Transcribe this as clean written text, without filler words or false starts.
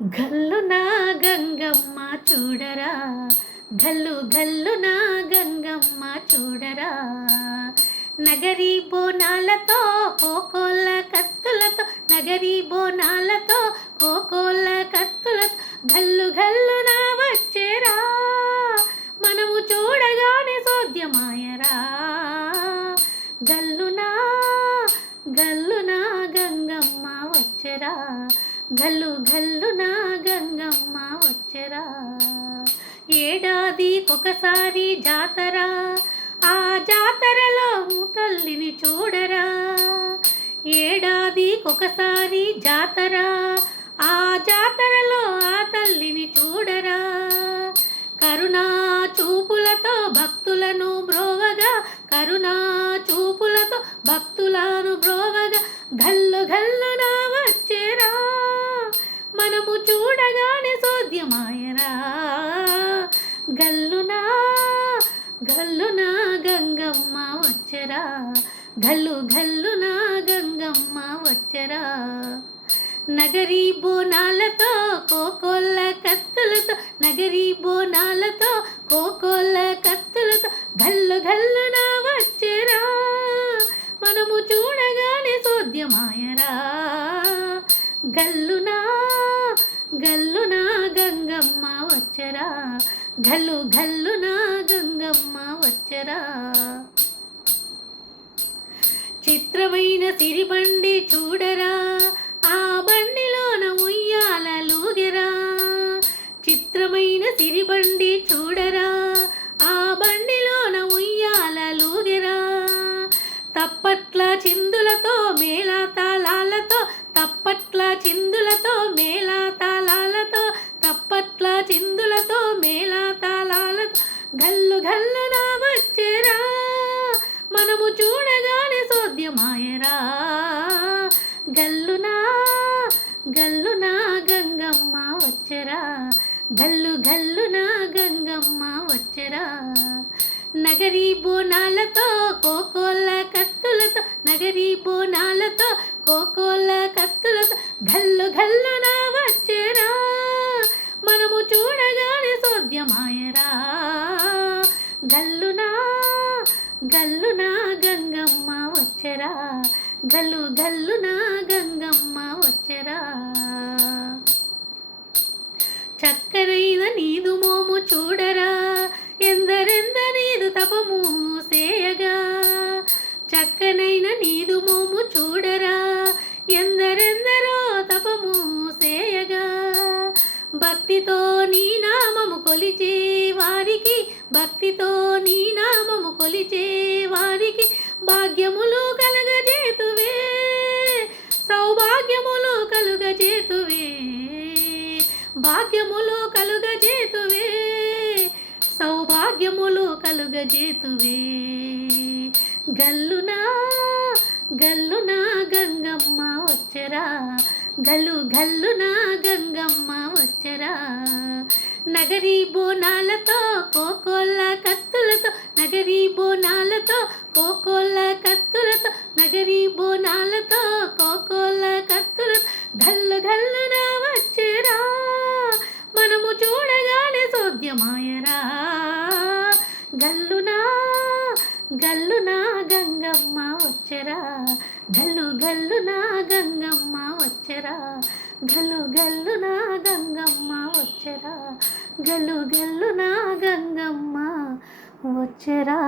గల్లున గంగమ్మ చూడరా, గల్లు గల్లున గంగమ్మ చూడరా. నగరీ బోనాలతో కోకోళ్ళ కత్తులతో, నగరీ బోనాలతో కోకోళ్ళ కత్తులతో గల్లు గల్లున వచ్చేరా. మనము చూడగానే సోద్యమాయరా. గల్లున గల్లున గంగమ్మ వచ్చరా, గల్లు గల్లున గంగమ్మ వచ్చరా. ఏడాదికొకసారి జాతర, ఆ జాతరలో తల్లిని చూడరా. ఏడాదికొకసారి జాతర, ఆ జాతరలో ఆ తల్లిని చూడరా. కరుణా చూపులతో భక్తులను బ్రోవగా, కరుణా చూపులతో భక్తులను బ్రోవగా గల్లు గల్లున వచ్చేరా. మనము చూడగానే సోద్యమాయరా. గల్లున గల్లున గంగమ్మ వచ్చరా, గల్లు గల్లున గంగమ్మ వచ్చరా. నగరీ బోనాలతో కోకోళ్ళ కత్తులతో, నగరీ బోనాలతో కోకోళ్ళ కత్తులతో గల్లు గల్లున వచ్చరా. మనము చూడగానే సోద్యమాయరా. గల్లున గల్లున గంగమ్మ వచ్చరా, గల్లు గల్లున గంగమ్మ వచ్చరా. చిత్రమైన సిరిబండి చూడరా, ఆ బండిలోన ఉయ్యాలలుగెరా. చిత్రమైన సిరిబండి చూడరా, ఆ బండిలోన ఉయ్యాలలుగెరా. తప్పట్ల చిందులతో మేళా తాళాలతో, తప్పట్ల చిందులతో మేళా తాళాలతో, తప్పట్ల చిందులతో మేళా తాళాలతో గల్లు గల్లున వచ్చేరా. మనము చూడగానే సోద్యమాయరా. గల్లున గల్లున గంగమ్మ వచ్చరా, గల్లు గల్లున గంగమ్మ వచ్చరా. నగరీ బోనాలతో కోకోళ్ళ కత్తులతో, నగరీ బోనాలతో కోకోళ్ళ కత్తులతో గల్లు గల్లున వచ్చేరా. మనము చూడగానే సోద్యమాయరా. గల్లున గల్లున గంగమ్మ వచ్చరా, గల్లు గల్లున గంగమ్మ వచ్చరా. చక్కనైన నీదు మోము చూడరా, ఎందరెందరీదు తపము సేయగా. చక్కనైన నీదు మోము చూడరా, ఎందరెందరో తపము సేయగా. భక్తితో నీ నామము కొలిచే వారికి, భక్తితో నీ నామము కొలిచే వారికి భాగ్యములు కలుగజేతువే, సౌభాగ్యములు కలుగజేతువే. భాగ్యములు కలుగజేతువే, సౌభాగ్యములు కలుగజేతువే. గల్లున గల్లున గంగమ్మ వచ్చరా, గల్లు గల్లున గంగమ్మ వచ్చరా. నగరీ బోనాలతో కోకోళ్ళ కత్తులతో, నగరీ బోనాలతో కోకోళ్ళ కత్తులతో, నగరీ బోనాలతో కోకోళ్ళ కత్తులతో గల్లు గల్లున వచ్చేరా. మనము చూడగానే సోద్యమాయరా. గల్లున గల్లున గంగమ్మ వచ్చరా, గల్లు గల్లున గంగమ్మ వచ్చరా, గల్లు గల్లున గంగమ్మ వచ్చరా, గల్లు గల్లున గంగమ్మ వచ్చరా.